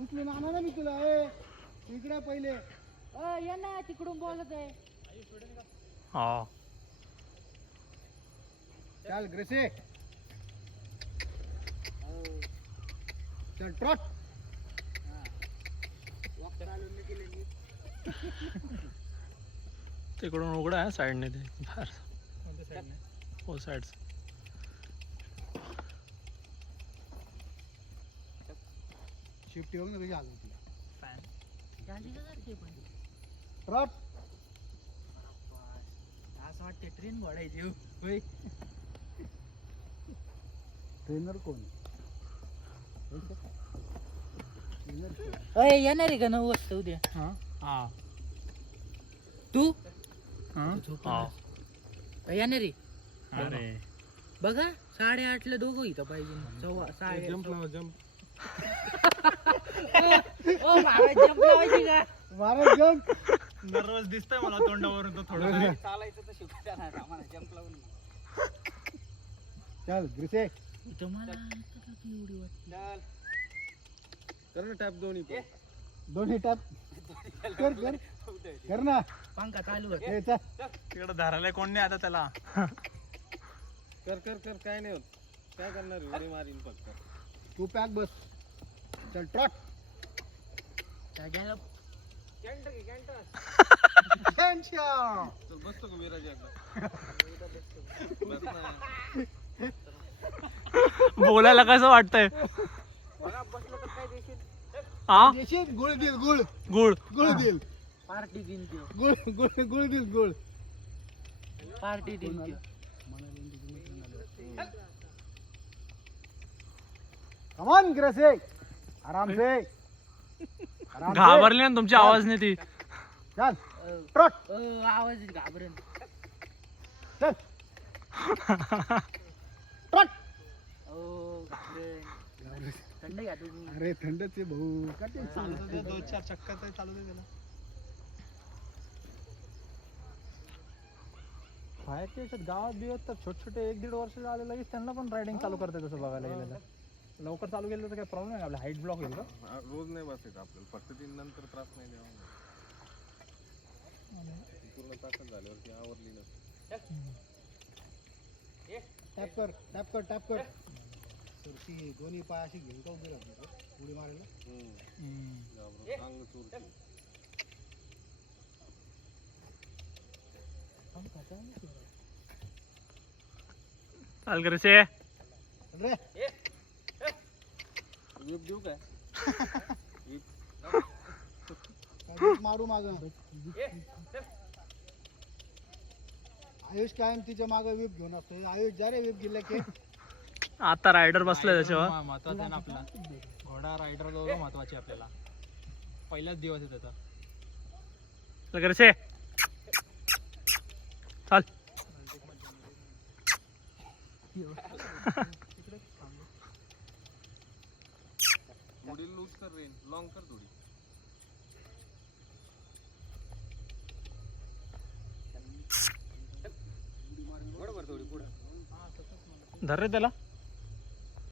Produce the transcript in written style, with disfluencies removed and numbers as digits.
उचलून आणा ना मी तुला. इकडे पहिले ये ना, तिकडून बोलत आहे. हा चल ग्रेसे, चल ट्रॉट. तिकडून उघडा आहे साईडने ते बाहेर. हो साईड. शिफ्ट येऊन कशी आलो तुला. ट्रॉट असं वाटते ट्रेन घोडायची. ट्रेनर कोण? येणार आहे का 9 वाजता उद्या? हा तू हा. येणार आहे अरे बघा 8:30 दोघं इथं पाहिजे. जंप लावा, जंप. जंप लावायची का? मारा जंप. नर्वस दिसतंय मला तोंडावरून तो थोडं. चालायचं तर शिकवता ना आम्हाला जंप लावून. चल ग्रेसे, इथं मला एवढी वाटते. कर ना टॅप दोन्ही पण. दोन्ही टॅप कर कर कर ना. पंखा चालू कर. ए, चल. तिकडे धरायला कोण नाही आता त्याला. कर कर कर, काय नाही होत. काय करणार, उडी मारीन फक्त. तू पॅक बस. चल ट्रॉट. जाग्याला चल बसतो का विराज आता? बोलायला कसं वाटतंय? हा देशील गुळ देईल, गुळ गुळ. गुळ देईल. पार्टी दिन त्यो. गुळ गुळ गुळ देईल, गुळ. पार्टी दिन त्यो. कमान ग्रेसे, आराम से, आराम से. घाबरली ना तुमची आवाज नाही ती. चल ट्रॉट. आवाज घाबरेल. चल ट्रॉट. घाबरेल. थंड घ्या तुम्ही. अरे थंडच आहे भाऊ. काय ते चालू दे, 2-4 चक्कर तरी चालू दे त्याला. बाहेरच्या याच्यात गावात बिवत तर छोटे छोटे 1-1.5 वर्ष आले लगेच त्यांना पण रायडिंग चालू करते. तसं बघायला गेलं तर लवकर चालू केलं तर काही प्रॉब्लेम नाही. आपला हाईट ब्लॉक होईल का? रोज नाही बसायचं आपल्याला, फक्त 3 नंतर त्रास नाही द्यावा. पूर्ण ताकद झाल्यावरती आवरली नसते. टॅप कर, टॅप कर, टॅप कर. सुरती दोन्ही पाय अशी घेऊन का उभी राहते उडी मारायला. अंग चुरती. चाल कर से. रे विप देऊ काय? विप मारू माग. आयुष कायम तिच्या माग विप घेऊन असतो. आयुष जा रे विप गेला की. आता रायडर बसलाय त्याच्यावर. महत्वाचा आहे ना आपला घोडा रायडर दोघं महत्वाचे आपल्याला. पहिलाच दिवस आहे त्याचा. चाल कर से. चाल. थोडी लूज कर रे, लॉंग कर थोडी. धर रे त्याला.